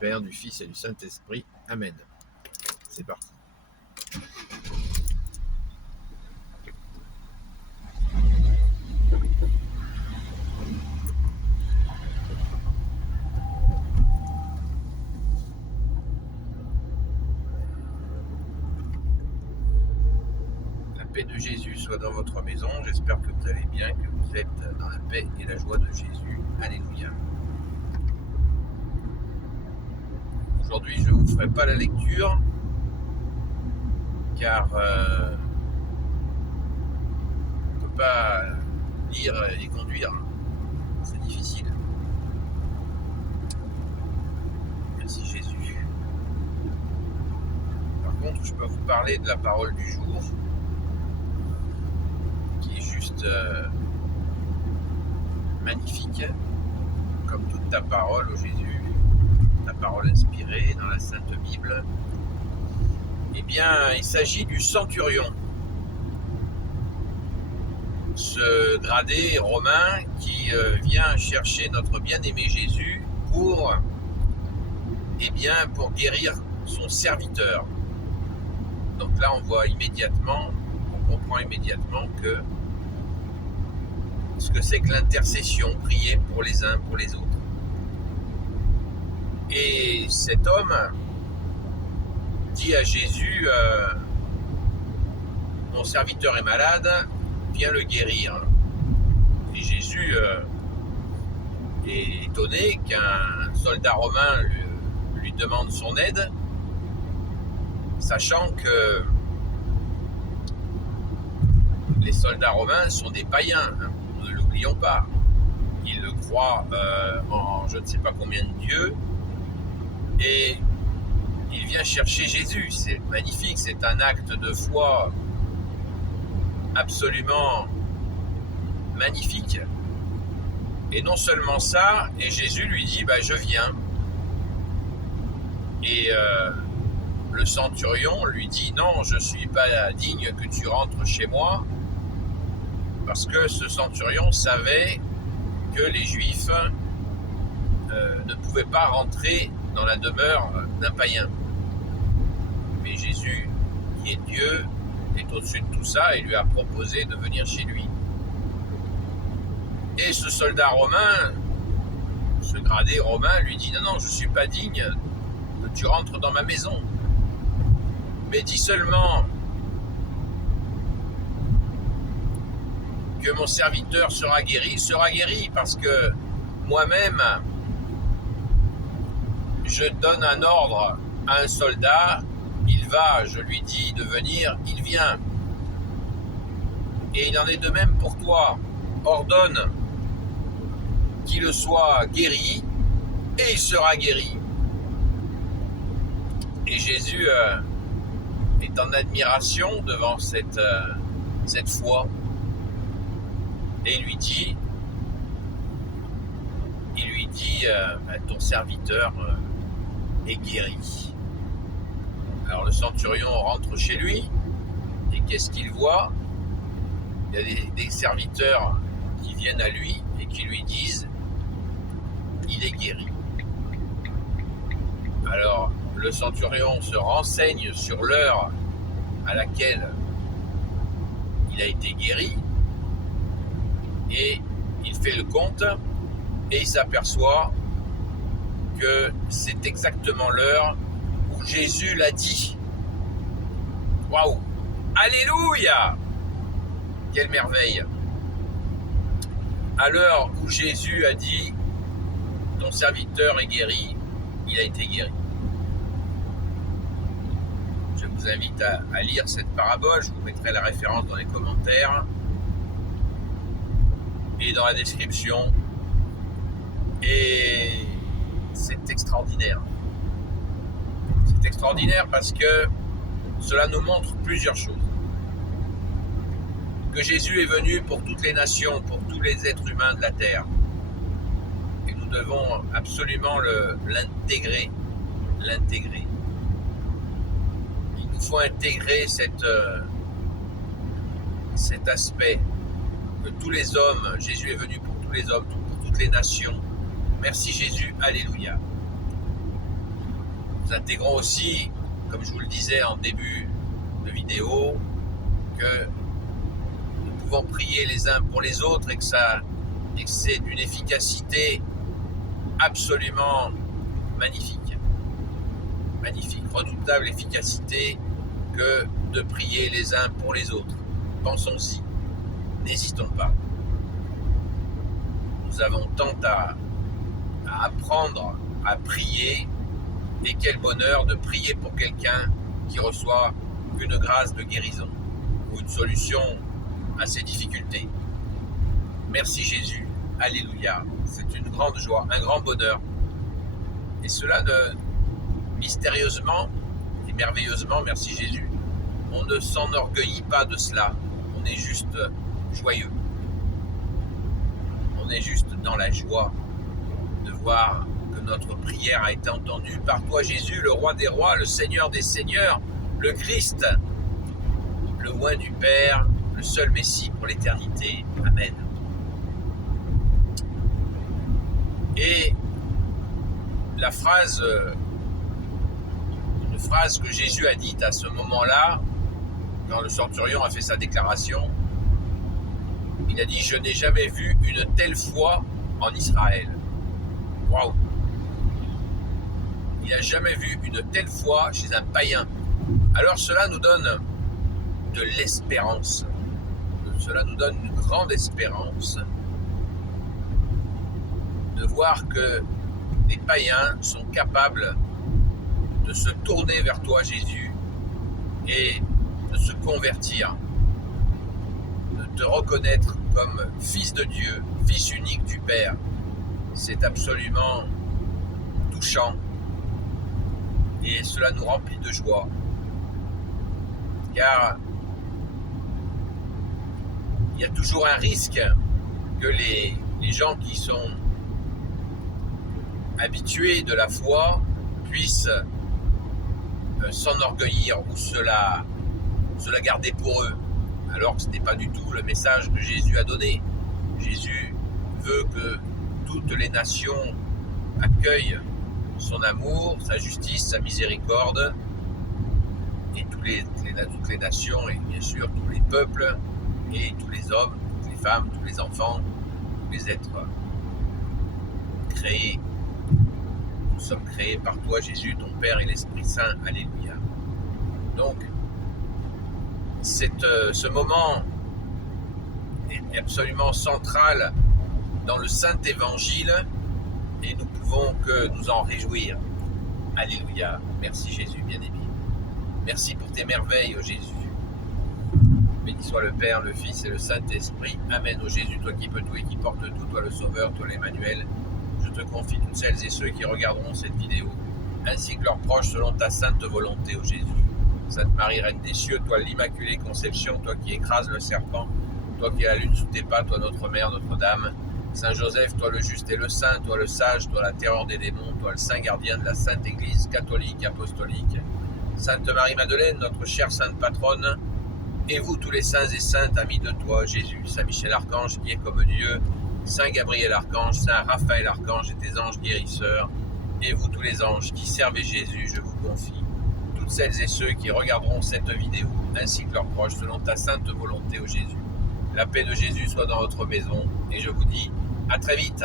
Père, du Fils et du Saint-Esprit. Amen. C'est parti. La paix de Jésus soit dans votre maison. J'espère que vous allez bien, que vous êtes dans la paix et la joie de Jésus. Alléluia. Aujourd'hui, je ne vous ferai pas la lecture, car on ne peut pas lire et conduire. C'est difficile. Merci Jésus. Par contre, je peux vous parler de la parole du jour, qui est juste magnifique, comme toute ta parole, ô Jésus, ta parole inspirée dans la Sainte Bible. Eh bien, il s'agit du centurion, ce gradé romain qui vient chercher notre bien-aimé Jésus pour guérir son serviteur. Donc là, on comprend immédiatement ce que c'est que l'intercession, prier pour les uns, pour les autres. Et cet homme dit à Jésus, mon serviteur est malade, viens le guérir. Et Jésus est étonné qu'un soldat romain lui demande son aide, sachant que les soldats romains sont des païens, nous ne l'oublions pas. Ils le croient en je ne sais pas combien de dieux, et il vient chercher Jésus. C'est magnifique, c'est un acte de foi absolument magnifique. Et non seulement ça, et Jésus lui dit, je viens. Et le centurion lui dit, non, je ne suis pas digne que tu rentres chez moi, parce que ce centurion savait que les Juifs ne pouvaient pas rentrer dans la demeure d'un païen. Mais Jésus, qui est Dieu, est au-dessus de tout ça et lui a proposé de venir chez lui. Et ce soldat romain, ce gradé romain, lui dit, non, je ne suis pas digne que tu rentres dans ma maison. Mais dis seulement que mon serviteur sera guéri parce que moi-même, je donne un ordre à un soldat, il va, je lui dis de venir, il vient. Et il en est de même pour toi. Ordonne qu'il soit guéri, et il sera guéri. Et Jésus est en admiration devant cette foi, et il lui dit, ton serviteur est guéri. Alors le centurion rentre chez lui, et qu'est-ce qu'il voit? Il y a des serviteurs qui viennent à lui et qui lui disent, il est guéri. Alors le centurion se renseigne sur l'heure à laquelle il a été guéri, et il fait le compte, et il s'aperçoit que c'est exactement l'heure où Jésus l'a dit. Waouh! Alléluia! Quelle merveille! À l'heure où Jésus a dit, ton serviteur est guéri, il a été guéri. Je vous invite à lire cette parabole, je vous mettrai la référence dans les commentaires et dans la description. Et c'est extraordinaire. C'est extraordinaire parce que cela nous montre plusieurs choses. Que Jésus est venu pour toutes les nations, pour tous les êtres humains de la terre. Et nous devons absolument l'intégrer. Il nous faut intégrer cet aspect que tous les hommes, Jésus est venu pour tous les hommes, pour toutes les nations. Merci Jésus, alléluia. Nous intégrons aussi, comme je vous le disais en début de vidéo, que nous pouvons prier les uns pour les autres et que c'est d'une efficacité absolument magnifique. Magnifique, redoutable efficacité que de prier les uns pour les autres. Pensons-y, n'hésitons pas. Nous avons tant à apprendre à prier, et quel bonheur de prier pour quelqu'un qui reçoit une grâce de guérison ou une solution à ses difficultés. Merci Jésus, alléluia, c'est une grande joie, un grand bonheur. Et cela mystérieusement et merveilleusement, merci Jésus, on ne s'enorgueillit pas de cela, on est juste joyeux. On est juste dans la joie de voir que notre prière a été entendue par toi Jésus, le roi des rois, le Seigneur des seigneurs, le Christ, le oint du Père, le seul Messie pour l'éternité. Amen. Et une phrase que Jésus a dite à ce moment-là, quand le centurion a fait sa déclaration, il a dit « Je n'ai jamais vu une telle foi en Israël. » Waouh! Il n'a jamais vu une telle foi chez un païen. Alors cela nous donne de l'espérance. Cela nous donne une grande espérance de voir que les païens sont capables de se tourner vers toi, Jésus, et de se convertir, de te reconnaître comme fils de Dieu, fils unique du Père. C'est absolument touchant et cela nous remplit de joie, car il y a toujours un risque que les gens qui sont habitués de la foi puissent s'enorgueillir ou se la garder pour eux, alors que ce n'est pas du tout le message que Jésus a donné. Jésus veut que toutes les nations accueillent son amour, sa justice, sa miséricorde, et toutes les nations, et bien sûr tous les peuples, et tous les hommes, toutes les femmes, tous les enfants, tous les êtres créés. Nous sommes créés par toi, Jésus, ton Père et l'Esprit Saint. Alléluia. Donc, ce moment est absolument central dans le Saint Évangile et nous pouvons que nous en réjouir. Alléluia. Merci Jésus, bien-aimé. Merci pour tes merveilles, ô Jésus. Béni soit le Père, le Fils et le Saint-Esprit. Amen, ô Jésus, toi qui peux tout et qui portes tout, toi le Sauveur, toi l'Emmanuel. Je te confie toutes celles et ceux qui regarderont cette vidéo, ainsi que leurs proches selon ta sainte volonté, ô Jésus. Sainte Marie, Reine des cieux, toi l'Immaculée Conception, toi qui écrases le serpent, toi qui es la lune sous tes pas, toi notre Mère, Notre-Dame. Saint Joseph, toi le juste et le saint, toi le sage, toi la terreur des démons, toi le saint gardien de la Sainte Église catholique, apostolique. Sainte Marie-Madeleine, notre chère sainte patronne, et vous tous les saints et saintes amis de toi, Jésus, Saint Michel Archange qui est comme Dieu, Saint Gabriel Archange, Saint Raphaël Archange et tes anges guérisseurs, et vous tous les anges qui servez Jésus, je vous confie toutes celles et ceux qui regarderont cette vidéo, ainsi que leurs proches, selon ta sainte volonté, ô Jésus. La paix de Jésus soit dans votre maison, et je vous dis à très vite.